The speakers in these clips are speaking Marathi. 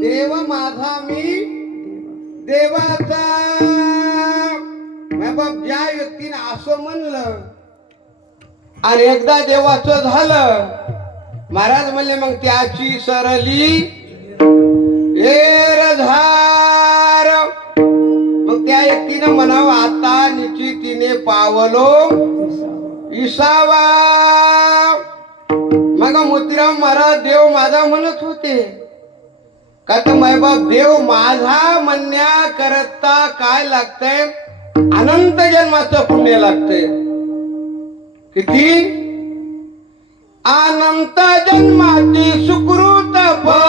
देव माझा मी देवाचा. बाप ज्या व्यक्तीने असं म्हणलं आणि एकदा देवाचं झालं महाराज म्हणले मग त्याची सरली झार मग त्या व्यक्तीनं म्हणावं पावलो. इसावा. मग मोतीराम महाराज देव माझा म्हणत होते. का तर मायबाप देव माझा म्हणण्या करता काय लागतंय? अनंत जन्माचं पुण्य लागतंय. किती? अनंत जन्माची सुकृत फल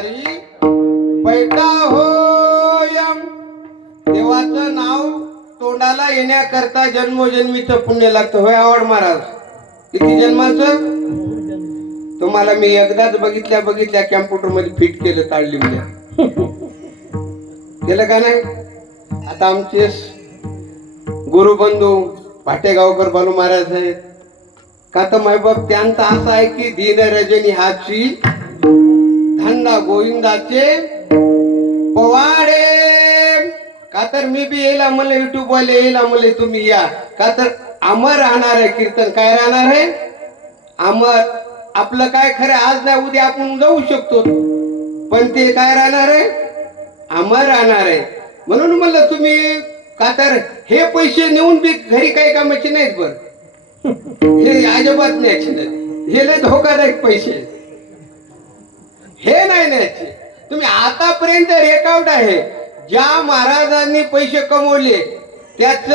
हरी पैठा होयम. देवाचं नाव तोंडाला येण्याकरता जन्मोजन्मीचं पुण्य लागतं. होय आवड महाराज. किती जन्माचं? तुम्हाला मी एकदाच बघितल्या बघितल्या कॅम्प्युटरमध्ये फिट केलं ताळली म्हणजे. केलं का नाही? आता आमचे गुरुबंधू पाटेगावकर बालू महाराज आहेत. का तर मायबाप त्यांचा असा आहे की दीन रजनी हाची गोविंदाचे पवाडे. का तर मी बी येईल म्हणले युट्यूब वाले येईल म्हणले तुम्ही या. का तर अमर राहणार आहे कीर्तन. काय राहणार आहे? अमर आपलं काय खरं आज नाही उद्या आपण जाऊ शकतो. पण ते काय राहणार आहे? अमर राहणार आहे. म्हणून म्हणलं तुम्ही का तर हे पैसे नेऊन बी घरी काही कामाचे नाहीत बरं. हे अजिबात न्यायचे नाही हे लय धोकादायक पैसे हे नाही न्यायचे. तुम्ही आतापर्यंत रेकॉर्ड आहे. ज्या महाराजांनी पैसे कमवले त्याच